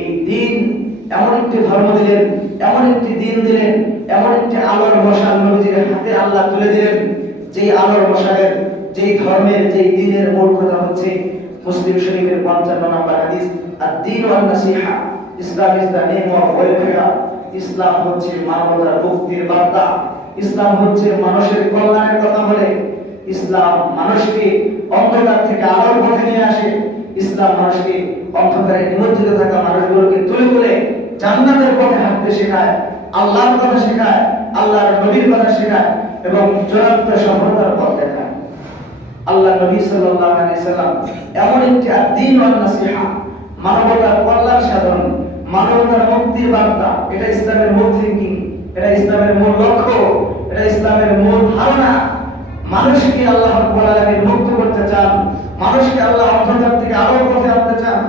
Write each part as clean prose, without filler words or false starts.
এই দিন এমন একটি ধর্ম দিলেন, এমন একটি দিন দিলেন, এমন একটি আলোর মশাল নবীজির হাতে আল্লাহ তুলে দিলেন, যেই আলোর মশালের, যেই ধর্মের, যেই দিনের মূল কথা হচ্ছে মুসলিম শরীফের 55 নম্বর হাদিস, আদ-দীন ওয়ান নাসিহা, Islam is the name of welfare. ইসলাম হচ্ছে মানবতার মুক্তির বার্তা। ইসলাম হচ্ছে মানুষের কল্যাণের কথা বলে। ইসলাম মানুষকে অন্ধকার থেকে আলোর পথে নিয়ে আসে। ইসলাম মানুষকে অন্ধকারে নিমজ্জিত থাকা মানুষগুলোকে তুলে তুলে জান্নাতের পথে হাঁটতে শেখায়, আল্লাহর কথা শেখায়, আল্লাহর নবীর কথা শেখায় এবং চূড়ান্ত সফলতার পথ দেখায়। আল্লাহ নবী সাল্লাল্লাহু আলাইহি সাল্লাম এমন একটি আদ-দীন ওয়ান নাসিহা, মানবতার কল্যাণ সাধন, মানবতার মুক্তির বার্তা। এটা ইসলামের মূল থিংকিং, এটা ইসলামের মূল লক্ষ্য, এটা ইসলামের মূল ধারণা। মানুষকে আল্লাহ রাব্বুল আলামিন মুক্ত করতে চান, মানুষকে আল্লাহ অন্ধকার থেকে আলোর পথে আনতে চান,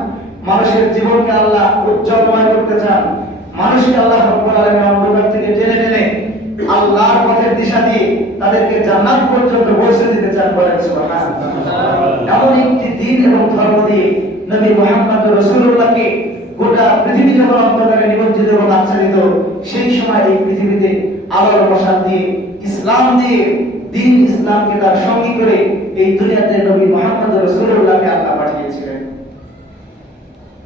মানুষের জীবনকে আল্লাহ উজ্জ্বলময় করতে চান, মানুষকে আল্লাহ রাব্বুল আলামিন অন্ধকার থেকে টেনে টেনে আল্লাহর পথের দিশা দিয়ে তাদেরকে জান্নাত পর্যন্ত পৌঁছে দিতে চান। বলেন সুবহানাল্লাহ। এমন একটি দিন এবং ধর্ম দিয়ে নবী মুহাম্মদ রাসূলুল্লাহকে গোটা পৃথিবী যখন অন্ধকারে নিমজ্জিত এবং আচ্ছাদিত, সেই সময় এই পৃথিবীতে আলোর মশাল দিয়ে, ইসলাম দিয়ে, দিন ইসলামকে তার সঙ্গী করে এই দুনিয়াতে নবী মুহাম্মদ রাসূলুল্লাহকে আল্লাহ পাঠিয়েছিলেন।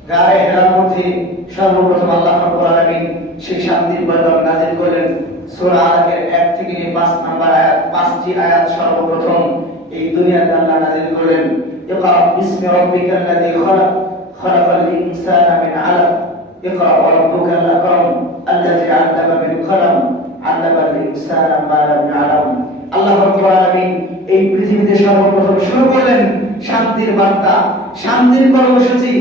গায়ে হেরার মধ্যে সর্বপ্রথম আল্লাহ রাব্বুল আলামিন সেই শান্তির বায়না নাযিল করলেন। সূরা আলাকের 1 থেকে 5 নম্বর আয়াত, 5টি আয়াত সর্বপ্রথম এই দুনিয়াতে আল্লাহ নাযিল করলেন। ইকরা বিসমি রাব্বিকাল্লাযী খালাক, খালাকাল ইনসানা মিন আলাক, ইকরা ওয়া রাব্বুকাল আকরাম আল্লাযী আল্লামা বিল কলম, আল্লামাল ইনসানা মা লাম ইয়ালাম। আল্লাহ রাব্বুল আলামিন এই পৃথিবীতে সর্বপ্রথম শুরু করলেন শান্তির বার্তা, শান্তির কর্মসূচি,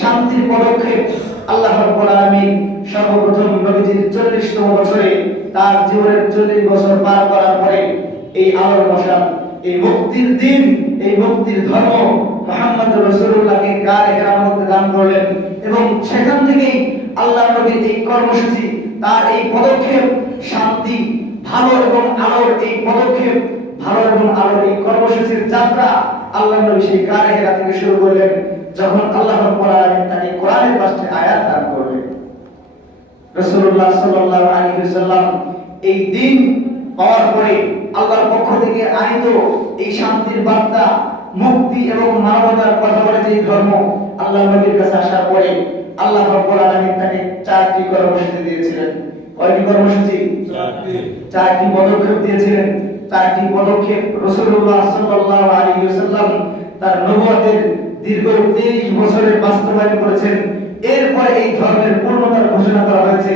শান্তির পদক্ষেপ। আল্লাহ রাব্বুল আলামিন সর্বপ্রথম নবীজির 40তম বছরে, তার জীবনের 40 বছর পার করার পরে এই আলোর মশাল, এই মুক্তির দিন, এই মুক্তির ধর্ম মুহাম্মদ রাসূলুল্লাহকে গায়ে হেরার মধ্যে দান করলেন। এবং সেখান থেকেই আল্লাহ নবীর এই কর্মসূচি, তার এই পদক্ষেপ, শান্তি, ভালো এবং আলোর এই পদক্ষেপ, ভালো এবং আলোর এই কর্মসূচির যাত্রা আল্লাহ নবী সেই গায়ে হেরা থেকে শুরু করলেন, যখন আল্লাহ রাব্বুল আলামিন তাকে কোরআনের 5টি আয়াত দান করলেন। রাসূলুল্লাহ সাল্লাল্লাহু আলাইহি ওয়াসাল্লাম এই দিন পাওয়ার পরে আল্লাহর পক্ষ থেকে আনিত এই শান্তির বার্তা, মুক্তি এবং মানবতার কথা বলে যে ধর্ম, আল্লাহ নবীর কাছে আসার পরে আল্লাহ রাব্বুল আলামিন তাকে 4টি কর্মসূচি দিয়েছিলেন। কয়টি কর্মসূচি? 4টি পদক্ষেপ দিয়েছিলেন। 4টি পদক্ষেপ রাসূলুল্লাহ সাল্লাল্লাহু আলাইহি ওয়াসাল্লাম তার নবুয়তের দীর্ঘ 23 বছরের বাস্তবায়ন করেছেন। এরপরে এই ধর্মের পূর্ণতার ঘোষণা করা হয়েছে।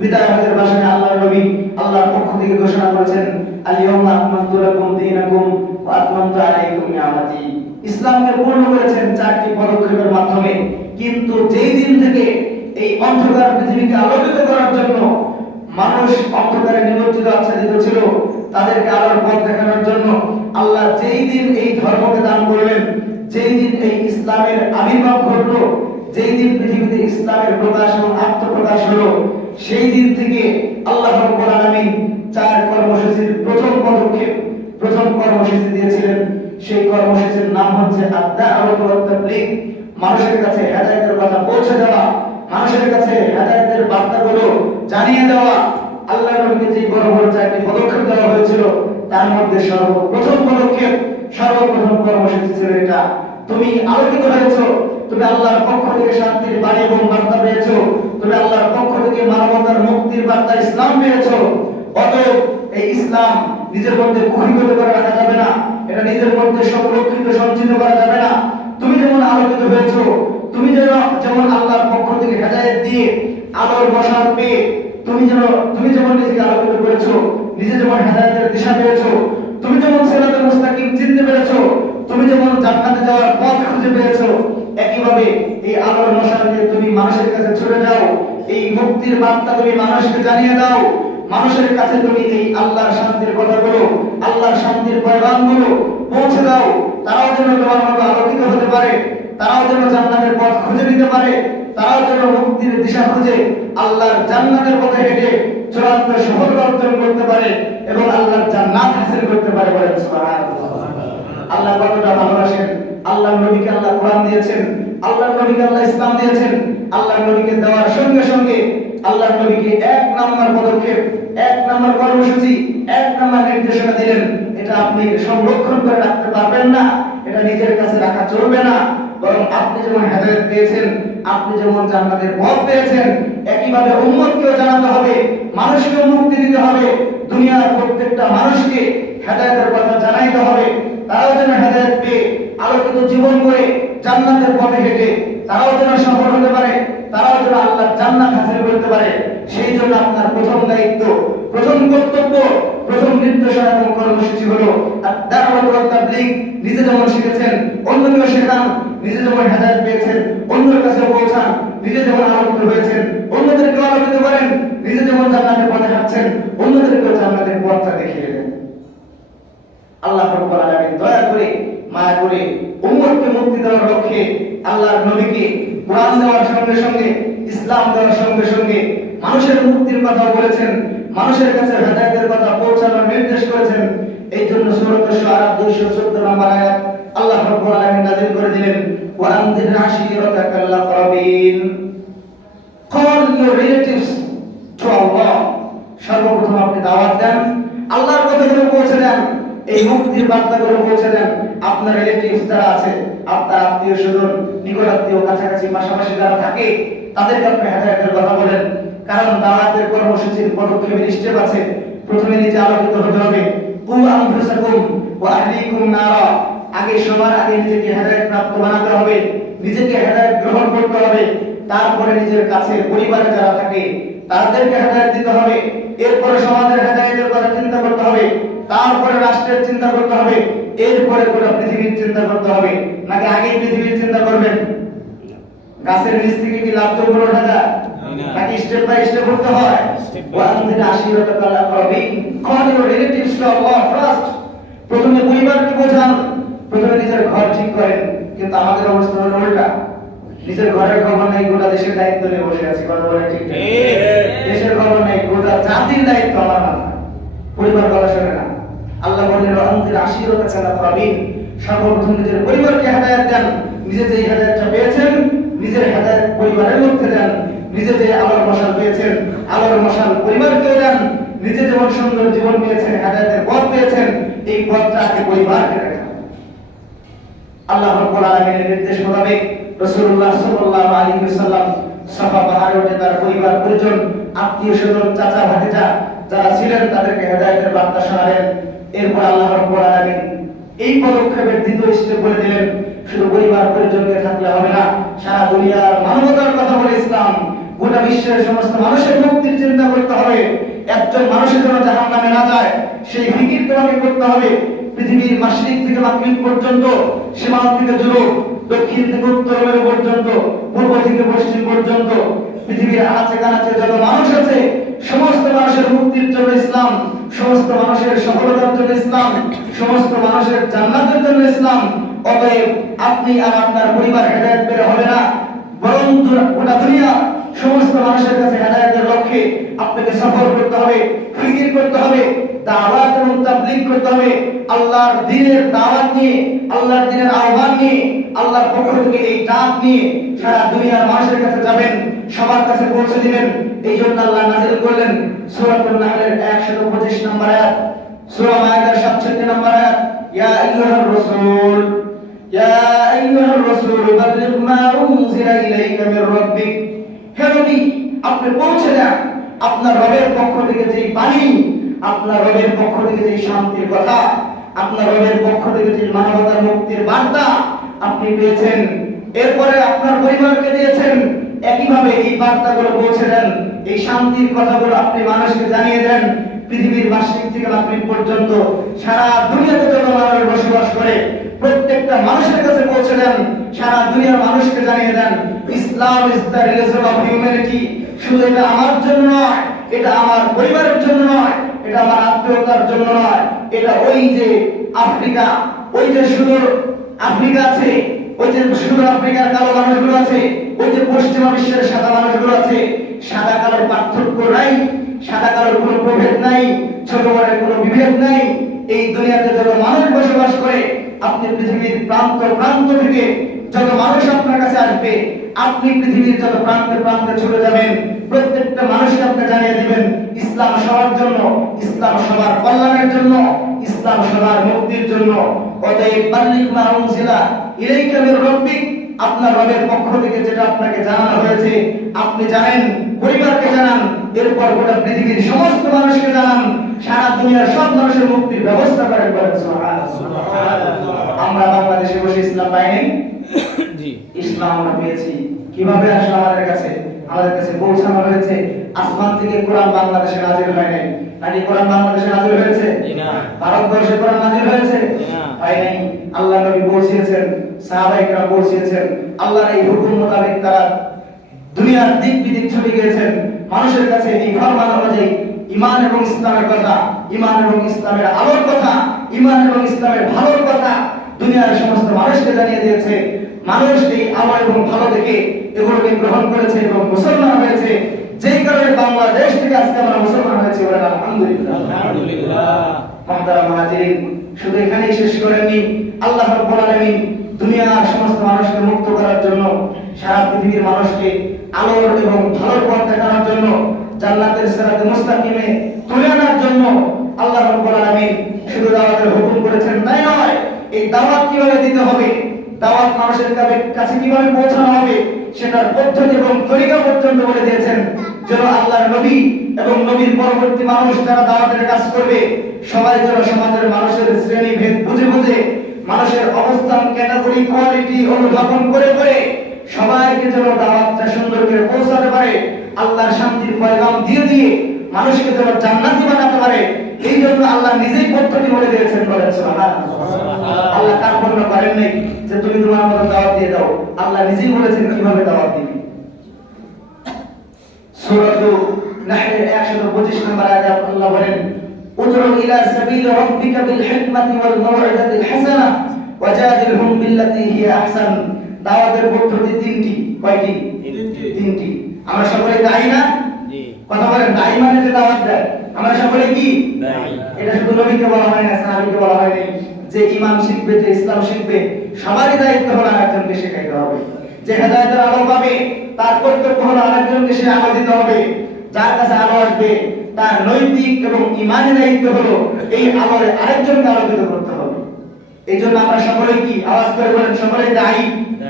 বিদায়ের ভাষণে আল্লাহর নবী আল্লাহর পক্ষ থেকে ঘোষণা করেছেন, আল-ইয়াওমা আকমালতু লাকুম দীনাকুম ওয়া আতমামতু আলাইকুম নি'মাতি। ইসলামকে পূর্ণ করেছেন 4টি পদক্ষেপের মাধ্যমে। কিন্তু যেই দিন থেকে এই অন্ধকার পৃথিবীকে আলোকিত করার জন্য মানুষ অন্ধকারে নিমজ্জিত আচ্ছাদিত ছিল, তাদেরকে আলোর পথ দেখানোর জন্য আল্লাহ যেই দিন এই ধর্মকে দান করলেন, যেই দিন এই ইসলামের আবির্ভাব ঘটলো, যেই দিন পৃথিবীতে ইসলামের প্রকাশ এবং আত্মপ্রকাশ হলো, সেই দিন থেকে আল্লাহ রাব্বুল আলামিন 4 কর্মসূচির প্রথম পদক্ষেপ, প্রথম কর্মসূচি দিয়েছিলেন। সেই কর্মসূচির নাম হচ্ছে আদ-দাওয়াতু ওয়াত-তাবলীগ। মানুষের কাছে হেদায়েতের কথা পৌঁছে দেওয়া, মানুষের কাছে হেদায়েতের বার্তাগুলো জানিয়ে দেওয়া। আল্লাহ নবীকে যে বড় বড় 4টি পদক্ষেপ দেওয়া হয়েছিল, তার মধ্যে সর্বপ্রথম পদক্ষেপ, সর্বপ্রথম কর্মসূচি ছিল এটা। তুমি আলোকিত হয়েছো, তুমি আল্লাহর পক্ষ থেকে শান্তির বাণী এবং বার্তা পেয়েছো, তুমি আল্লাহর পক্ষ থেকে মানবতার মুক্তির বার্তা ইসলাম পেয়েছো। অতএব এই ইসলাম নিজের মধ্যে কুক্ষিগত করে রাখা যাবে না, এটা নিজের মধ্যে সংরক্ষিত সঞ্চিত করা যাবে না। তুমি যেমন আলোকিত হয়েছো, তুমি যেমন আল্লাহর পক্ষ থেকে হেদায়েত দিয়ে আলোর মশাল পেয়ে তুমি যেমন নিজেকে আলোকিত করেছো, নিজে যেমন হেদায়েতের দিশা পেয়েছো, তুমি যেমন সিরাতে মুস্তাকিম চিনতে পেরেছো, তুমি যেমন জান্নাতে যাওয়ার পথ খুঁজে পেয়েছো, একইভাবে এই আলোর মশাল দিয়ে তুমি মানুষের কাছে ছড়ে যাও, এই মুক্তির বার্তা তুমি মানুষকে জানিয়ে দাও। মানুষের কাছে তুমি এই আল্লাহর শান্তির কথাগুলো, আল্লাহর শান্তির পয়গামগুলো পৌঁছে দাও। তারাও যেন তোমার মতো আলোকিত হতে পারে, তারাও যেন জান্নাতের পথ খুঁজে নিতে পারে, তারাও যেন মুক্তির দিশা খুঁজে আল্লাহর জান্নাতের পথে হেঁটে চূড়ান্ত সফলতা অর্জন করতে পারে এবং আল্লাহর জান্নাত হাসিল করতে পারে। বলেন সুবহানাল্লাহ। আল্লাহ কতটা ভালোবাসেন আল্লাহর নবীকে আল্লাহ কোরআন দিয়েছেন, আল্লাহর নবীকে আল্লাহ ইসলাম দিয়েছেন। আল্লাহর নবীকে দেওয়ার সঙ্গে সঙ্গে আল্লাহর নবীকে এক নাম্বার পদক্ষেপ, এক নাম্বার কর্মসূচি, এক নাম্বার নির্দেশনা দিলেন, এটা আপনি সংরক্ষণ করে রাখতে পারবেন না, এটা নিজের কাছে রাখা চলবে না, বরং আপনি যেমন হেদায়েত পেয়েছেন, আপনি যেমন জান্নাতের পথ পেয়েছেন, একইভাবে উম্মতকেও জানাতে হবে, মানুষকেও মুক্তি দিতে হবে, দুনিয়ার প্রত্যেকটা মানুষকে হেদায়েতের কথা জানাইতে হবে। তারাও যেন হেদায়েত পেয়ে আলোকিত জীবন করে জান্নাতের পথে হেঁটে তারাও যেন সফল হতে পারে, তারাও যেন আল্লাহর জান্নাত হাসিল করতে পারে। সেই জন্য আপনার প্রথম দায়িত্ব, প্রথম কর্তব্য, প্রথম নির্দেশনা এবং কর্মসূচি হলো দাওয়াত ওয়া তাবলীগ। নিজে যেমন শিখেছেন অন্যকেও শেখান, নিজে যেমন হেদায়েত পেয়েছেন অন্যের কাছে পৌঁছান, নিজে যেমন আলোকিত হয়েছেন অন্যদেরকে আলোকিত করেন, নিজে যেমন জান্নাতের পথে হাঁটছেন অন্যদেরকেও জান্নাতের পথটা দেখিয়ে দেন। আল্লাহ রাব্বুল আলামিন দয়া করে মায়া করে উম্মতকে মুক্তি দেওয়ার লক্ষ্যে আল্লাহর নবীকে কোরআন দেওয়ার সঙ্গে সঙ্গে, ইসলাম দেওয়ার সঙ্গে সঙ্গে মানুষের মুক্তির কথা বলেছেন, মানুষের কাছে হেদায়েতের কথা পৌঁছানোর নির্দেশ করেছেন। এই জন্য সূরা আশ-শুআরা 214 নম্বর আয়াত আল্লাহ রাব্বুল আলামিন নাযিল করে দিলেন, ওয়া Anjir আশীরাতাকাল আকরাবিন। Call your relatives to Allah. সর্বপ্রথম আপনি দাওয়াত দেন, আল্লাহর কথাগুলো পৌঁছে দেন, এই মুক্তির বার্তাগুলো পৌঁছে দেন। আপনার রিলেটিভস যারা আছে, আপনার আত্মীয় স্বজন, নিকট আত্মীয়, কাছাকাছি পাশাপাশি যারা থাকে, তাদেরকে আপনি হেদায়েতের কথা বলেন। কারণ দাওয়াতের কর্মসূচির পদক্ষেপের স্টেপ আছে। প্রথমে নিজে আলোকিত হতে হবে, কু আনফুসাকুম ওয়া আহলিকুম নারা। আগে সবার আগে নিজেকে হেদায়েত প্রাপ্ত বানাতে হবে, নিজেকে হেদায়েত গ্রহণ করতে হবে। তারপরে নিজের কাছে পরিবারে যারা থাকে তাদেরকে হেদায়েত দিতে হবে। এরপরে সমাজের হেদায়েতের কথা চিন্তা করতে হবে, তারপরে রাষ্ট্রের চিন্তা করতে হবে, এরপরে গোটা পৃথিবীর চিন্তা করতে হবে। নাকি আগে পৃথিবীর চিন্তা করবেন? গাছের নিচ থেকে কি লাভ তো করে ওঠা যায় নাকি স্টেপ বাই স্টেপ করতে হয়? ওয়ানজির আশীরাতাকাল আকরাবিন। Call your relatives to Allah first. প্রথমে পরিবারকে বোঝান, প্রথমে নিজের ঘর ঠিক করেন। কিন্তু আমাদের অবস্থা হলো উল্টা, নিজের ঘরের খবর নাই, গোটা দেশের দায়িত্ব নিয়ে বসে আছি। কথা বলে ঠিক? দেশের খবর নাই, গোটা জাতির দায়িত্ব আমার মাথায়। পরিবার কথা শোনে না। আল্লাহ বলেন, ওয়ানজির আশীরাতাকাল আকরাবিন। সর্বপ্রথম নিজের পরিবারকে হেদায়েত দেন। নিজে যে হেদায়েতটা পেয়েছেন, নিজের হেদায়েত পরিবারের মধ্যে দেন। নিজে যে আলোর মশাল পেয়েছেন, আলোর মশাল পরিবারকেও দেন। নিজে যেমন সুন্দর জীবন পেয়েছেন, হেদায়েতের পথ পেয়েছেন, এই পথটা আগে পরিবারকে দেখান। আল্লাহ রাব্বুল আলামিনের নির্দেশ মোতাবেক রাসূলুল্লাহ সাল্লাল্লাহু আলাইহি ওয়াসাল্লাম সাফা পাহাড়ে উঠে তার পরিবার পরিজন, আত্মীয় স্বজন, চাচা ভাতিজা যারা ছিলেন তাদেরকে হেদায়েতের বার্তা শোনালেন। এরপর আল্লাহ রাব্বুল আলামিন এই পদক্ষেপের দ্বিতীয় স্টেপ বলে দিলেন, শুধু পরিবার পরিজনকে থাকলে হবে না, সারা দুনিয়ার মানবতার কথা বলে ইসলাম। গোটা বিশ্বের সমস্ত মানুষের মুক্তির চিন্তা করতে হবে। একজন মানুষের জন্য জাহান্নামে না যায় সেই ফিকির তোমাকে করতে হবে। পৃথিবীর মাশরিক থেকে মাগরিব পর্যন্ত, সীমান্ত থেকে যুবক, দক্ষিণ থেকে উত্তর পর্যন্ত, পূর্ব থেকে পশ্চিম পর্যন্ত পৃথিবীর আনাচে কানাচে যত মানুষ আছে, সমস্ত মানুষের মুক্তির জন্য ইসলাম, সমস্ত মানুষের সফলতার জন্য ইসলাম, সমস্ত মানুষের জান্নাতের জন্য ইসলাম। অতএব আপনি আর আপনার পরিবার হেদায়েত পেলে হবে না, বরং গোটা দুনিয়া সমস্ত মানুষের কাছে হেদায়েতের লক্ষ্যে আপনাকে সফর করতে হবে, ফিকির করতে হবে, দাওয়াত এবং তাবলীগ করতে হবে। আল্লাহর দ্বীনের দাওয়াত নিয়ে, আল্লাহর দ্বীনের আহ্বান নিয়ে, আল্লাহর পক্ষ থেকে এই ডাক নিয়ে সারা দুনিয়ার মানুষের কাছে যাবেন, সবার কাছে পৌঁছে দিবেন। এই জন্য আল্লাহ নাযিল করলেন সূরাতুন নাহলের 125 নম্বর আয়াত, সূরা মায়েদার 67 নম্বর আয়াত, ইয়া আইয়ুহার রাসূল ইয়া আইয়ুহার রাসূল বাল্লিগ মা উনজিলা ইলাইকা মির রাব্বিক। হে নবী, আপনি পৌঁছে দেন আপনার রবের পক্ষ থেকে যেই বাণী, আপনার রবের পক্ষ থেকে যেই শান্তির কথা, আপনার রবের পক্ষ থেকে যে মানবতার মুক্তির বার্তা আপনি পেয়েছেন, এরপরে আপনার পরিবারকে দিয়েছেন। একইভাবে এই বার্তাগুলো পৌঁছে দেন, এই শান্তির কথাগুলো আপনি মানুষকে জানিয়ে দেন। পৃথিবীর মাশরিক থেকে মাগরিব পর্যন্ত সারা দুনিয়াতে যত মানুষ বসবাস করে প্রত্যেকটা মানুষের কাছে পৌঁছে দেন, সারা দুনিয়ার মানুষকে জানিয়ে দেন Islam is the religion of humanity. শুধু এটা আমার জন্য নয়, এটা আমার পরিবারের জন্য নয়, এটা আমার আত্মীয়তার জন্য নয়, এটা ওই যে আফ্রিকা, ওই যে সুদূর আফ্রিকা আছে, ওই যে সুদূর আফ্রিকার কালো মানুষগুলো আছে, ওই যে পশ্চিমা বিশ্বের সাদা মানুষগুলো আছে, সাদা কালোর পার্থক্য নাই, সাদা কালোর কোনো প্রভেদ নাই, ছোট বড়ের কোনো বিভেদ নাই। এই দুনিয়াতে যত মানুষ বসবাস করে আপনি পৃথিবীর প্রান্ত প্রান্ত থেকে যত মানুষ আপনার কাছে আসবে, আপনি পৃথিবীর যত প্রান্তে প্রান্তে ছুটে যাবেন, প্রত্যেকটা মানুষকে আপনি জানিয়ে দিবেন ইসলাম সবার জন্য, ইসলাম সবার কল্যাণের জন্য, ইসলাম সবার মুক্তির জন্য। অতএব বাল্লিগ মা উনজিলা ইলাইকা মির রাব্বিক, আপনার রবের পক্ষ থেকে যেটা আপনাকে জানানো হয়েছে আপনি জানেন, পরিবারকে জানান, এরপর গোটা পৃথিবীর সমস্ত মানুষকে জানান, সারা দুনিয়ার সব মানুষের মুক্তির ব্যবস্থা করেন। বলেন সুবহানাল্লাহ। আমরা বাংলাদেশে বসে ইসলাম পাইনি, জি ইসলাম আমরা পেয়েছি। কিভাবে আসলে আমাদের কাছে? আমাদের কাছে পৌঁছানো হয়েছে আসমান থেকে। কোরআন বাংলাদেশে নাজিল হয় নাই, নাকি কোরআন বাংলাদেশে নাজিল হয়েছে? না। ভারতবর্ষে কোরআন নাজিল হয়েছে? না, হয় নাই। আল্লাহ নবী পৌঁছিয়েছেন, সাহাবায়ে কেরাম পৌঁছিয়েছেন, আল্লাহর এই হুকুম মোতাবেক তারা দুনিয়ার দিক বিদিক ছড়ে গিয়েছেন মানুষের কাছে। এই ফরমান অনুযায়ী ঈমান এবং ইসলামের কথা, ঈমান এবং ইসলামের আলোর কথা, ঈমান এবং ইসলামের ভালোর কথা দুনিয়ার সমস্ত মানুষকে জানিয়ে দিয়েছে। মানুষ এই আলো এবং ভালো দেখে এগুলোকে গ্রহণ করেছে এবং মুসলমান হয়েছে। যেই কারণে বাংলাদেশ থেকে আজকে আমরা মুসলমান হয়েছি। বলেন আলহামদুলিল্লাহ। আলহামদুলিল্লাহ। মুহতারাম মুহাজিরিন, শুধু এখানেই শেষ করেননি। আল্লাহ রাব্বুল আলামিন দুনিয়ার সমস্ত মানুষকে মুক্ত করার জন্য, সারা পৃথিবীর মানুষকে আলোর এবং ভালোর পথ দেখানোর জন্য, জান্নাতের সিরাতে মুস্তাকিমে তুলে আনার জন্য আল্লাহ রাব্বুল আলামিন শুধু দাওয়াতের হুকুম করেছেন তাই নয়, এই দাওয়াত কিভাবে দিতে হবে, দাওয়াত মানুষের কাছে কিভাবে পৌঁছানো হবে সেটার পদ্ধতি এবং তরিকা পর্যন্ত বলে দিয়েছেন। যেন আল্লাহর নবী এবং নবীর পরবর্তী মানুষ যারা দাওয়াতের কাজ করবে সবাই যেন সমাজের মানুষের শ্রেণী ভেদ বুঝে বুঝে, মানুষের অবস্থান, ক্যাটাগরি, কোয়ালিটি অনুধাবন করে করে সবাইকে যেন দাওয়াতটা সুন্দর করে পৌঁছাতে পারে, আল্লাহর শান্তির পয়গাম দিয়ে দিয়ে মানুষকে যেন জান্নাতি বানাতে পারে। এই জন্য আল্লাহ নিজেই পদ্ধতি বলে দিয়েছেন। বলেন সুবহানাল্লাহ। আল্লাহ কার বর্ণ করেন নাই যে তুমি তোমার মতো দাওয়াত দিয়ে দাও, আল্লাহ নিজেই বলেছেন কিভাবে দাওয়াত দিবি। সূরা নাহলের 125 নম্বর আয়াতে আল্লাহ বলেন, উদউ ইলা সাবিল রাব্বিকা বিল হিকমাতি ওয়াল মাউইযাতিল হাসানা ওয়াজাদিলহুম বিল্লাতী হিয়া আহসান। দাওয়াতের পদ্ধতি তিনটি। কয়টি? তিনটি। আমরা সকলে দায়ী না? জি। কথা বলেন, দায়ী মানে যে দাওয়াত দেয়। আমরা সকলে কি দায়ী? এটা শুধু নবীকে বলা হয় না, সাহাবীকে বলা হয় না। যে ঈমান শিখবে, যে ইসলাম শিখবে, সবারই দায়িত্ব হলো আরেকজনকে শেখাতে হবে। যে হেদায়েতের আলো পাবে তার কর্তব্য হলো আরেকজনকে সে আলো দিতে হবে। যার কাছে আলো আসবে তার নৈতিক এবং ঈমানি দায়িত্ব হলো এই আলোয় আরেকজনকে আলোকিত করতে হবে। এই জন্য আমরা সকলে কি আওয়াজ করে বলেন, সকলে দায়ী।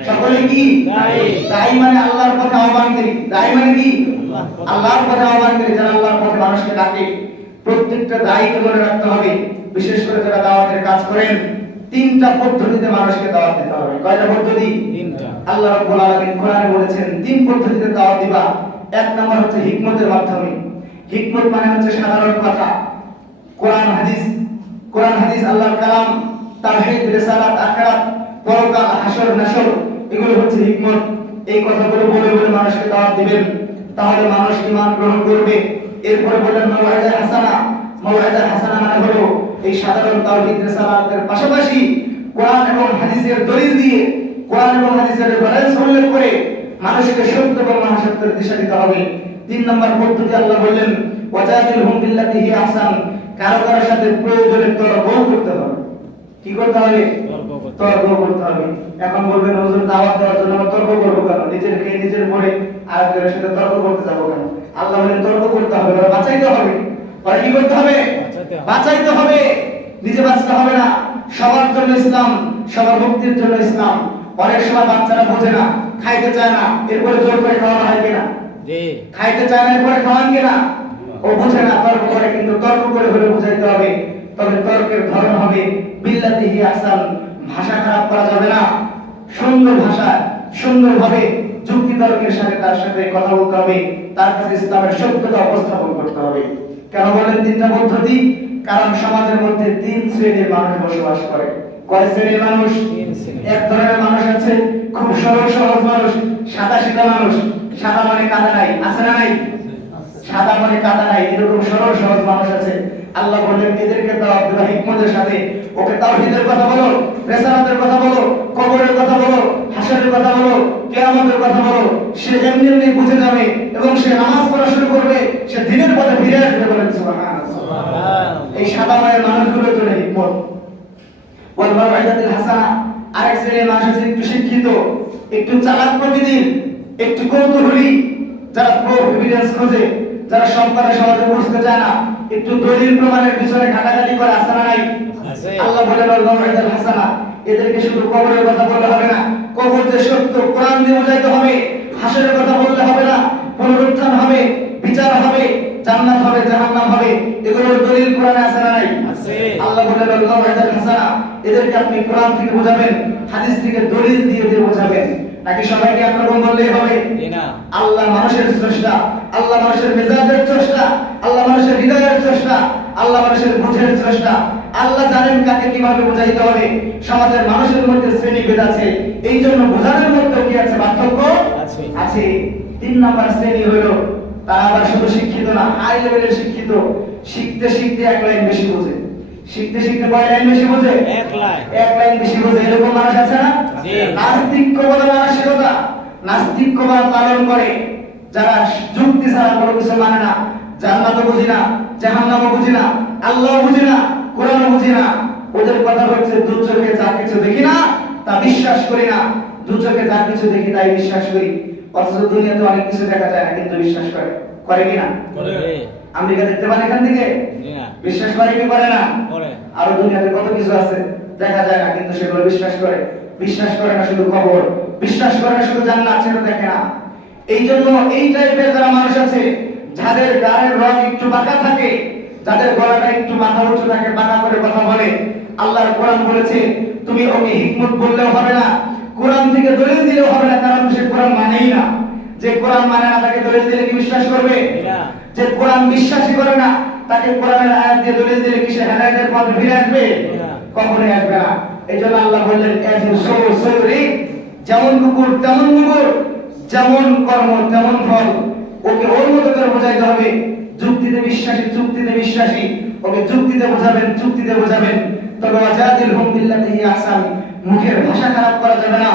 সকলে কি দায়ী? দায়ী মানে আল্লাহর পথে আহ্বানকারী। দায়ী মানে কি? আল্লাহর পথে আহ্বানকারী, যারা আল্লাহর পথে মানুষকে ডাকে। প্রত্যেকটা দায়ীকে মনে রাখতে হবে, বিশেষ করে যারা দাওয়াতের কাজ করেন, তিনটা পদ্ধতিতে মানুষকে দাওয়াত দিতে হবে। কয়টা পদ্ধতি? তিনটা। আল্লাহ রাব্বুল আলামিন কোরআনে বলেছেন তিন পদ্ধতিতে দাওয়াত দিবা। এক নাম্বার হচ্ছে হিকমতের মাধ্যমে। হিকমত মানে হচ্ছে সাধারণ কথা, কোরআন হাদিস, কোরআন হাদিস আল্লাহর কালাম, তাওহীদ, রিসালাত, আখিরাত, পরকাল, হাসর নাসর, এগুলো হচ্ছে হিকমত। এই কথাগুলো বলে বলে মানুষকে দাওয়াত দিবেন, তাহলে মানুষ ঈমান গ্রহণ করবে। এরপরে বলেন মাওয়াইজা হাসানা। মাওয়াইজা হাসানা মানে হলো এই সাধারণ তাওহীদ, রিসালাতের পাশাপাশি কোরআন এবং হাদিসের দলিল দিয়ে, কোরআন এবং হাদিসের রেফারেন্স উল্লেখ করে মানুষকে সত্য এবং মহাসত্যের দিশা দিতে হবে। তিন নম্বর পদ্ধতি আল্লাহ বললেন ওয়াজাদিলহুম বিল্লাতী হিয়া আহসান। কারো কারোর সাথে প্রয়োজনে তর্ক করতে হবে। কি করতে হবে? তর্ক করতে হবে। এখন বলবেন হুজুর দাওয়াত দেওয়ার জন্য আমরা তর্ক করব কেন? নিজের খেয়ে নিজের পরে আরেকজনের সাথে তর্ক করতে যাব কেন? আল্লাহ বলেন তর্ক করতে হবে, বাঁচাইতে হবে। আর কি করতে হবে? বাঁচাইতে হবে। নিজে বাঁচতে হবে না। সবার জন্য ইসলাম, সবার মুক্তির জন্য ইসলাম। অনেক সময় বাচ্চারা বোঝে না, খাইতে চায় না, এরপরে জোর করে খাওয়ানো হয় কিনা? জি। খাইতে চায় না, এরপরে খাওয়ান কিনা? ও বোঝে না, তর্ক করে। কিন্তু তর্ক করে হলে বুঝাইতে হবে। তবে তর্কের ধরন হবে বিল্লাতী হিয়া আহসান। ভাষা খারাপ করা যাবে না, সুন্দর ভাষা, সুন্দরভাবে যুক্তি তর্কের সাথে তার সাথে কথা বলতে হবে, তার কাছে ইসলামের সত্যতা উপস্থাপন করতে হবে। কেন বলেন তিনটা পদ্ধতি? কারণ সমাজের মধ্যে তিন শ্রেণীর মানুষ বসবাস করে। কয় শ্রেণীর মানুষ? এক ধরনের মানুষ আছে খুব সরল সহজ মানুষ, সাদা সিধা মানুষ। সাদা মানে কাদা নাই, আছে না নাই? সাদা মানে কাদা নাই, এরকম সরল সহজ মানুষ আছে। আল্লাহ বললেন এদেরকে দাওয়াত দিবা হিকমতের সাথে। ওকে তাওহীদের কথা বলো, রিসালাতের কথা বলো, কবরের কথা বলো, হাসরের কথা বলো, কিয়ামতের কথা বলো। সে এমনি এমনি বুঝে যাবে এবং সে নামাজ পড়া শুরু করবে, সে দ্বীনের পথে ফিরে আসবে। বলেন সুবহানাল্লাহ। এই সাদা মায়ের মানুষগুলোর জন্য হিকমত। ওয়াল মাউইজাতুল হাসানা। আরেক শ্রেণীর মানুষ আছে একটু শিক্ষিত, একটু চালাক প্রকৃতির, একটু কৌতূহলী, যারা এভিডেন্স খোঁজে, যারা সম্পাদে সমাজে বুঝতে চায় না, একটু দলিল প্রমাণের পিছনে ঘাটাঘাটি করে, আছে না নাই? আল্লাহ বলেন ওয়াল মাউইজাতুল হাসানা। এদেরকে শুধু কবরের কথা বললে হবে না, কবর যে সত্য কোরআন দিয়ে বোঝাইতে হবে। হাসরের কথা বললে হবে না, পুনরুত্থান হবে, বিচার হবে, জান্নাত হবে, জাহান্নাম হবে, এগুলোর দলিল কোরআনে আছে না নাই? আছে। আল্লাহ বলেন ওয়াল মাউইজাতুল হাসানা। এদেরকে আপনি কোরআন থেকে বোঝাবেন, হাদিস থেকে দলিল দিয়ে বোঝাবেন, নাকি সবাইকে একরকম বললেই হবে? না। আল্লাহ মানুষের স্রষ্টা, আল্লাহ মানুষের মেজাজের স্রষ্টা, আল্লাহ মানুষের হৃদয়ের স্রষ্টা, আল্লাহ মানুষের বুঝের স্রষ্টা। আল্লাহ জানেন কাকে কিভাবে বোঝাইতে হবে। সমাজের মানুষের মধ্যে শ্রেণীভেদ আছে, এই জন্য বোঝানোর মধ্যে কি আছে? পার্থক্য আছে। 3 নাম্বার শ্রেণী হলো তারা আবার শুধু শিক্ষিত না, হাই লেভেলের শিক্ষিত। শিখতে শিখতে 1 লাইন বেশি বোঝে, শিখতে শিখতে কয় লাইন বেশি বোঝে? 1 লাইন বেশি বোঝে। এরকম মানুষ আছে না? নাস্তিক্যবাদ মানসিকতা, নাস্তিক্যবাদ পালন করে, যারা যুক্তি ছাড়া কোনো কিছু মানে না। জান্নাতও বুঝি না, জাহান্নামও বুঝি না, আল্লাহও বুঝি না, কোরআনও বুঝি না। ওদের কথা হচ্ছে দু চোখে যা কিছু দেখি না তা বিশ্বাস করি না, দু চোখে যা কিছু দেখি তাই বিশ্বাস করি। অথচ দুনিয়াতে অনেক কিছু দেখা যায় না, কিন্তু বিশ্বাস করে। করে কি না? আমেরিকা দেখতে পান এখান থেকে? বিশ্বাস করে কি করে না? আর দুনিয়াতে কত কিছু আছে দেখা যায় না, কিন্তু সেগুলো বিশ্বাস করে। বিশ্বাস করে না শুধু খবর, বিশ্বাস করে না শুধু জান্নাত, সেটা দেখে না। এই জন্য এই টাইপের যারা মানুষ আছে, যাদের গায়ের রং একটু বাঁকা থাকে, যাদের গলাটা একটু মাথা উঁচু থাকে, বাঁকা করে কথা বলে, আল্লাহর কোরআন বলেছে তুমি ওকে হিকমত বললেও হবে না, কোরআন থেকে দলিল দিলেও হবে না, কারণ সে কোরআন মানেই না। যে কোরআন মানে না তাকে দলিল দিলে কি বিশ্বাস করবে? যে কোরআন বিশ্বাসই করে না তাকে কোরআনের আয়াত দিয়ে দলিল দিলে কি সে হেদায়েতের পথে ফিরে আসবে? কখনোই আসবে না। এজন্য আল্লাহ বললেন যেমন কুকুর তেমন মুগুর, যেমন কর্ম তেমন ফল। ওকে ওর মতো করে বোঝাইতে হবে। যুক্তিতে বিশ্বাসী, যুক্তিতে বিশ্বাসী, ওকে যুক্তিতে বোঝাবেন, যুক্তিতে বোঝাবেন। তবে ওয়াজাদিলহুম বিল্লাতি হিয়া আহসান, মুখের ভাষা খারাপ করা যাবে না,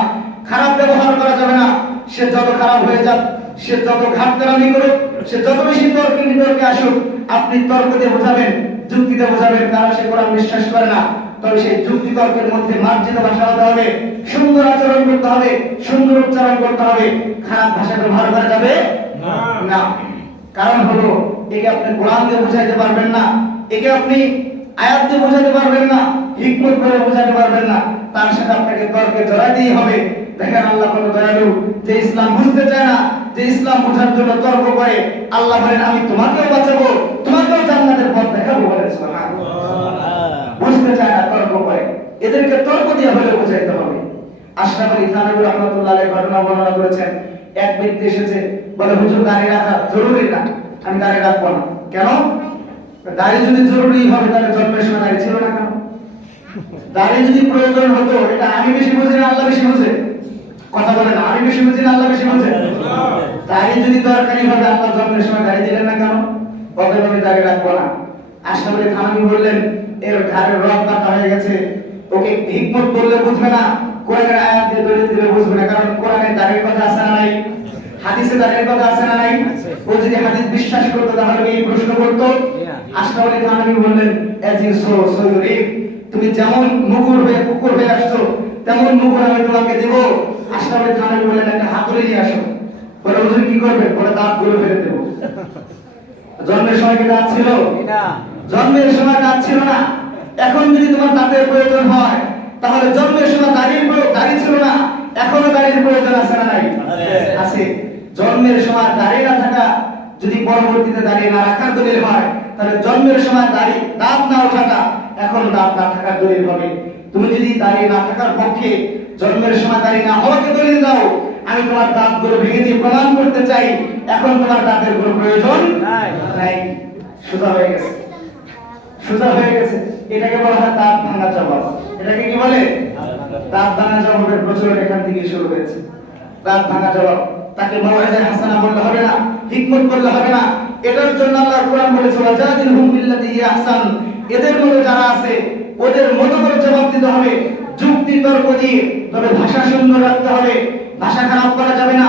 খারাপ ব্যবহার করা যাবে না। সে যত খারাপ হয়ে যাক, সে যত ঘাটতারামি করুক, সে যত বেশি তর্কে বিতর্কে আসুক, আপনি তর্ক দিয়ে বোঝাবেন, যুক্তিতে বোঝাবেন, কারণ সে কোরআন বিশ্বাস করে না। তবে সেই যুক্তি তর্কের মধ্যে মার্জিত ভাষা হতে হবে, সুন্দর আচরণ করতে হবে, সুন্দর উচ্চারণ করতে হবে। খারাপ ভাষা ব্যবহার করা যাবে না। কারণ হলো একে আপনি কোরআন দিয়ে বোঝাইতে পারবেন না, একে আপনি আয়াত দিয়ে বোঝাতে পারবেন না, হিকমত করে বোঝাতে পারবেন না, তার সাথে আপনাকে তর্কে জড়াইতেই হবে। দেখেন আল্লাহ কত দয়ালু, যে ইসলাম বুঝতে চায় না, যে ইসলাম বোঝার জন্য তর্ক করে, আল্লাহ বলেন আমি তোমাকেও বাঁচাবো, তোমাকেও জান্নাতের পথ দেখাবো। বলেন সুবহানাল্লাহ। বুঝতে চায় না, তর্ক করে। এদেরকে তর্ক দিয়ে হলে বোঝাইতে হবে। আশরাফ আলী থানভী রাহমাতুল্লাহ আলাইহি ঘটনা বর্ণনা করেছেন। এক ব্যক্তি এসেছে, বলে হুজুর দাড়ি রাখা জরুরি না, আমি দাড়ি রাখবো না। কেন? দাড়ি যদি জরুরি হবে তাহলে জন্মের সময় দাড়ি ছিল না কেন? দাড়ি যদি প্রয়োজন হতো, এটা আমি বেশি বুঝি না আল্লাহ বেশি বুঝে? কথা বলে না, আমি বেশি বুঝি না আল্লাহ বেশি বুঝে? দাড়ি যদি দরকারি হবে, আল্লাহ জন্মের সময় দাড়ি দিলেন না কেন? অতএব আমি দাড়ি রাখবো না। আশরাফ আলী থানভী বললেন এর ঘাড়ের রগ বাঁকা হয়ে গেছে, ওকে হিকমত বললে বুঝবে না, কোরআনের আয়াত দিয়ে দলিল দিলে বুঝবে না। কারণ কোরআনে দাড়ির কথা আছে না নাই? হাদিসে দাড়ির কথা আছে না নাই? ও যদি হাদিস বিশ্বাস করতো তাহলে এই প্রশ্ন করতো? আশরাফ আলী থানভী বললেন as you sow so you reap, তুমি যেমন মুগুর হয়ে কুকুর হয়ে আসছো, তেমন মুগুর আমি তোমাকে দেব। আশরাফ আলী থানভী বললেন একটা হাতুড়ি নিয়ে আসো। বলে হুজুর কি করবেন? বলে দাঁতগুলো ফেলে দেব। জন্মের সময় কি দাঁত ছিল? না, জন্মের সময় দাঁত ছিল না। এখন যদি তোমার দাঁতের প্রয়োজন হয়, তাহলে জন্মের সময় দাড়ি ছিল না, এখনো দাড়ির প্রয়োজন আছে না নাই? আছে। জন্মের সময় দাড়ি না থাকা যদি পরবর্তীতে দাড়ি না রাখার দলিল হয়, তাহলে জন্মের সময় দাঁত না ওঠাটা এখন দাঁত না থাকার দলিল হবে। তুমি যদি দাড়ি না থাকার পক্ষে জন্মের সময় দাড়ি না হওয়াকে দলিল দাও, আমি তোমার দাঁতগুলো ভেঙে দিয়ে প্রমাণ করতে চাই এখন তোমার দাঁতের কোনো প্রয়োজন নাই। সোজা হয়ে গেছে, সোজা হয়ে গেছে। এটাকে বলা হয় দাঁত ভাঙা জবাব। এটাকে কি বলে? দাঁত ভাঙা জবাবের প্রচলন এখান থেকে শুরু হয়েছে। দাঁত ভাঙা জবাব, তাকে মাওয়াইজা হাসানা বললে হবে না, হিকমত বললে হবে না। এটার জন্য আল্লাহর কোরআন বলেছে ওয়াজাদিলহুম বিল্লাতি হিয়া আহসান, এদের মতো যারা আছে ওদের মতো করে জবাব দিতে হবে, যুক্তি তর্ক দিয়ে। তবে ভাষা সুন্দর রাখতে হবে, ভাষা খারাপ করা যাবে না,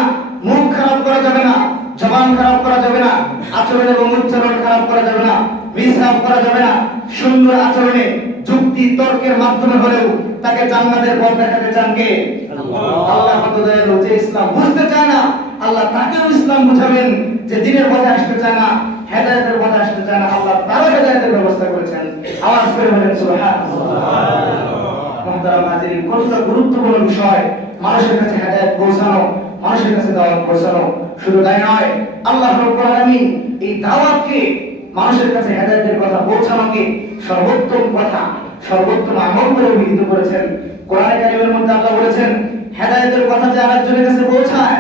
মুখ খারাপ করা যাবে না, জবান খারাপ করা যাবে না, আচরণ এবং উচ্চারণ খারাপ করা যাবে না, মিসহাব করা যাবে না। সুন্দর আচরণে যুক্তি তর্কের মাধ্যমে হলেও তাকে জান্নাতের পথ দেখাতে চান কে? আল্লাহ কত দয়ালু। যে ইসলাম বুঝতে চায় না আল্লাহ তাকেও ইসলাম বুঝাবেন। যে দিনের পথে আসতে চায় না, হেদায়েতের পথে আসতে চায় না, আল্লাহ তারও হেদায়েতের ব্যবস্থা করেছেন। আওয়াজ করে বলেন সুবহানাল্লাহ। মুহতারাম হাজিরিন, কতটা গুরুত্বপূর্ণ বিষয় মানুষের কাছে হেদায়েত পৌঁছানো, মানুষের কাছে দাওয়াত পৌঁছানো। শুধু তাই নয়, আল্লাহ রাব্বুল আলামিন এই দাওয়াতকে, মানুষের কাছে হেদায়েতের কথা পৌঁছানোকে সর্বোত্তম কথা, সর্বোত্তম আমল বলে অভিহিত করেছেন। কোরআনে কারীমের মধ্যে আল্লাহ বলেছেন, হেদায়েতের কথা যে আরেকজনের কাছে পৌঁছায়,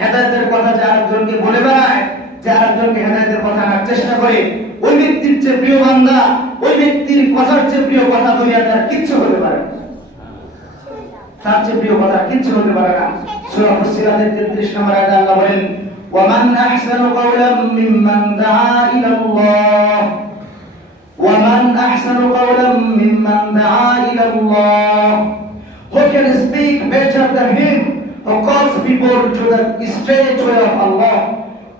হেদায়েতের কথা যে আরেকজনকে বলে বেড়ায়, যে আরেকজনকে হেদায়েতের কথা আনার চেষ্টা করে, ওই ব্যক্তির চেয়ে প্রিয় বান্দা, ওই ব্যক্তির কথার চেয়ে প্রিয় কথা দুনিয়াতে আর কিচ্ছু হতে পারে না। তার চেয়ে প্রিয় কথা কিচ্ছু হতে পারে না। সূরা ফুসসিলাতের 33 নম্বর আয়াতে আল্লাহ বলেন, ওয়ামান আহসানু কাওলাম মিম্মান দাআ ইলাল্লাহ, ওয়ামান আহসানু কাওলাম মিম্মান দাআ ইলাল্লাহ, who can speak better than him who calls people to the straight way of Allah?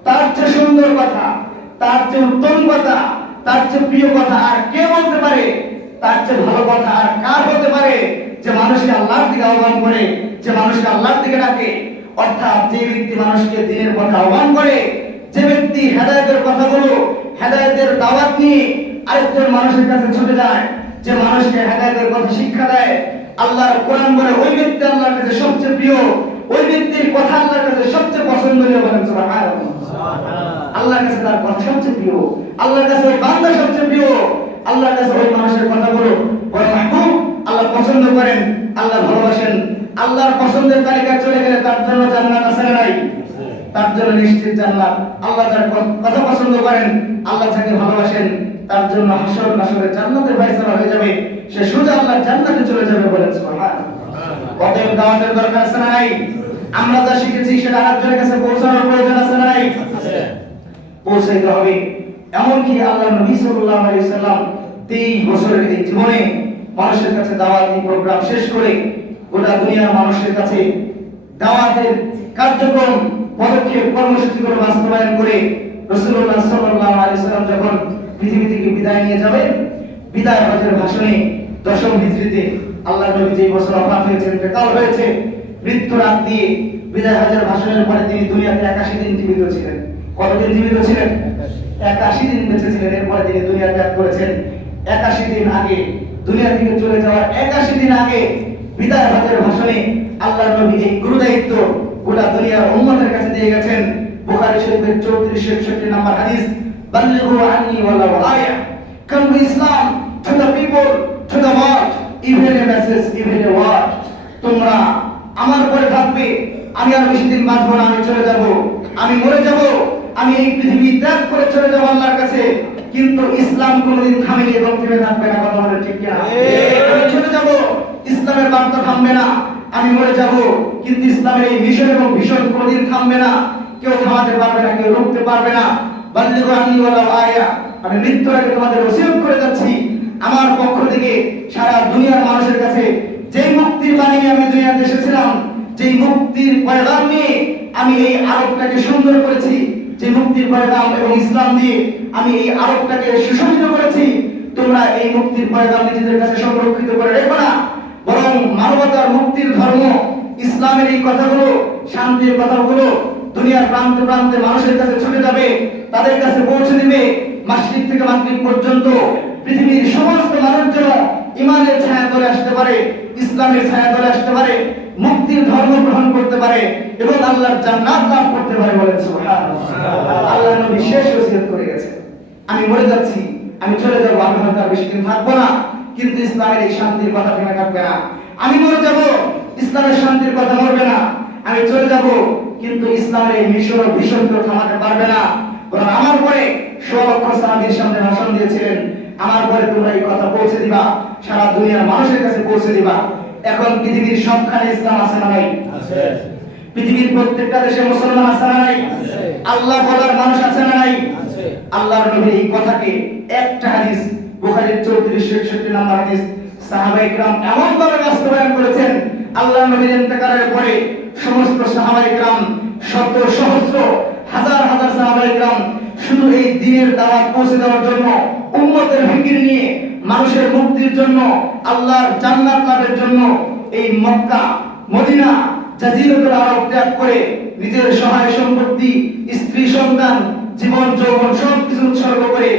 তার চেয়ে সুন্দর কথা, তার চেয়ে উত্তম কথা, তার চেয়ে প্রিয় কথা আর কে বলতে পারে? তার চেয়ে ভালো কথা আর কার হতে পারে? যে মানুষকে আল্লাহর দিকে আহ্বান করে, যে মানুষকে আল্লাহর দিকে ডাকে। অর্থাৎ যে ব্যক্তি মানুষকে দ্বীনের পথে আহ্বান করে, যে ব্যক্তি হেদায়েতের কথাগুলো, হেদায়েতের দাওয়াত নিয়ে আরেকজন মানুষের কাছে ছুটে যায়, যে মানুষকে হেদায়েতের কথা শিক্ষা দেয়, আল্লাহর কোরআন বলে ওই ব্যক্তি আল্লাহর কাছে সবচেয়ে প্রিয়, ওই ব্যক্তির কথা আল্লাহর কাছে সবচেয়ে পছন্দনীয়। বলেন সুবহানাল্লাহ। আল্লাহর কাছে তার কথা সবচেয়ে প্রিয়, আল্লাহর কাছে ওই বান্দা সবচেয়ে প্রিয়, আল্লাহর কাছে ওই মানুষের কথাগুলো বড় মাহবুব। আল্লাহ পছন্দ করেন, আল্লাহ ভালোবাসেন। আল্লাহর পছন্দের তালিকা চলে গেলে তার জন্য জান্নাত আছে না নাই? তার জন্য নিশ্চিত জান্নাত। আল্লাহ যার কথা পছন্দ করেন, আল্লাহ যাকে ভালোবাসেন, তার জন্য হাসর নাসরে জান্নাতের ফয়সালা হয়ে যাবে, সে সোজা আল্লাহর জান্নাতে চলে যাবে। বলেন সুবহানাল্লাহ। অতএব দাওয়াতের দরকার আছে না নাই? আমরা যা শিখেছি সেটা আরেকজনের কাছে পৌঁছানোর প্রয়োজন আছে না নাই? পৌঁছাইতে হবে। এমনকি আল্লাহ নবী সাল্লাল্লাহু আলাইহি সাল্লাম 23 বছরের এই জীবনে মানুষের কাছে দাওয়াতি প্রোগ্রাম শেষ করে গোটা দুনিয়ার মানুষের কাছে দাওয়াতের কার্যক্রম, পদক্ষেপ, কর্মসূচিগুলো বাস্তবায়ন করে রাসূলুল্লাহ সাল্লাল্লাহু আলাইহি সাল্লাম যখন পৃথিবী থেকে বিদায় নিয়ে যাবেন, বিদায় হজের ভাষণে 10ম হিজরিতে আল্লাহ নবী যেই বছর ওফাত হয়েছেন, ইন্তেকাল হয়েছে, মৃত্যুর রাত দিয়ে বিদায় হজের ভাষণের পরে তিনি দুনিয়াতে 81 দিন জীবিত ছিলেন। কতদিন জীবিত ছিলেন? 81 দিন বেঁচে ছিলেন। এরপরে তিনি দুনিয়া ত্যাগ করেছেন। 81 দিন আগে, দুনিয়া থেকে চলে যাওয়ার 81 দিন আগে বিদায় হজের ভাষণে আল্লাহ নবী এই গুরু দায়িত্ব গোটা দুনিয়ার উম্মতের কাছে দিয়ে গেছেন। বুখারী শরীফের 34-61 নম্বর হাদিস, বাল্লিগু আন্নী ওয়ালাউ আয়া, convey Islam to the people, to the world, even a message, even a word. তোমরা আমার পরে থাকবে, আমি আর বেশি দিন বাঁচবো না, আমি চলে যাব, আমি মরে যাব, আমি এই পৃথিবী ত্যাগ করে চলে যাব আল্লাহর কাছে, কিন্তু ইসলাম কোনোদিন থামেনি এবং থেমে থাকবে না। কথা বলেন ঠিক কিনা? আমি চলে যাব, ইসলামের বার্তা থামবে না। আমি মরে যাব, কিন্তু ইসলামের এই মিশন এবং ভিশন কোনোদিন থামবে না। কেউ থামাতে পারবে না, কেউ রুখতে পারবে না। বাল্লিগু আন্নী ওয়ালাউ আয়া, আমি মৃত্যুর আগে তোমাদের ওসিয়ত করে যাচ্ছি, আমার পক্ষ থেকে সারা দুনিয়ার মানুষের কাছে যেই মুক্তির বাণী নিয়ে আমি দুনিয়াতে এসেছিলাম, যেই মুক্তির পয়গাম নিয়ে আমি এই আরবটাকে সুন্দর করেছি, যে মুক্তির পয়গাম এবং ইসলাম দিয়ে আমি এই আরবটাকে সুশোভিত করেছি, তোমরা এই মুক্তির পয়গাম নিজেদের কাছে সংরক্ষিত করে রেখো না, বরং মানবতার মুক্তির ধর্ম ইসলামের এই কথাগুলো, শান্তির কথাগুলো দুনিয়ার প্রান্তে প্রান্তে মানুষের কাছে ছুটে যাবে, তাদের কাছে পৌঁছে দিবে। মাশরিক থেকে মাগরিব পর্যন্ত পৃথিবীর সমস্ত মানুষ যেন ঈমানের ছায়া তলে আসতে পারে, ইসলামের ছায়া তলে আসতে পারে, মুক্তির ধর্ম গ্রহণ করতে পারে এবং আল্লাহর জান্নাত লাভ করতে পারে। বলেন সুবহানাল্লাহ। আল্লাহর নবী শেষ ওসিয়ত করে গেছেন, আমি মরে যাচ্ছি, আমি চলে যাব, আমি হয়তো আর বেশি দিন থাকবো না, কিন্তু ইসলামের এই শান্তির কথা থেমে থাকবে না। আমি মরে যাব, ইসলামের শান্তির কথা মরবে না। আমি চলে যাব, কিন্তু ইসলামের এই মিশন ও ভিশন কেউ থামাতে পারবে না। বরং আমার পরে 16 লক্ষ সাহাবীর সামনে ভাষণ দিয়েছিলেন, আমার পরে তোমরা এই কথা পৌঁছে দিবা, সারা দুনিয়ার মানুষের কাছে পৌঁছে দিবা। এখন পৃথিবীর সবখানে ইসলাম আছে না নাই? আছে। পৃথিবীর প্রত্যেকটা দেশে মুসলমান আছে না নাই? আছে। আল্লাহ বলার মানুষ আছে না নাই? আছে। আল্লাহর নবীর এই কথাকে একটা হাদিস, বুখারীর 34-61 নম্বর হাদিস, সাহাবায়ে কেরাম এমন ভাবে বাস্তবায়ন করেছেন, আল্লাহর নবীর ইন্তেকালের পরে সমস্ত সাহাবায়ে কেরাম, শত সহস্র হাজার হাজার সাহাবায়ে কেরাম শুধু এই দ্বীনের দাওয়াত পৌঁছে দেওয়ার জন্য উম্মতের ফিকির নিয়ে মানুষের মুক্তির জন্য, আল্লাহর জান্নাত লাভের জন্য এই মক্কা, মদিনা, জাজিরাতুল আরব ত্যাগ করে নিজের সহায় সম্পত্তি, স্ত্রী সন্তান, জীবন যৌবন সবকিছু উৎসর্গ করে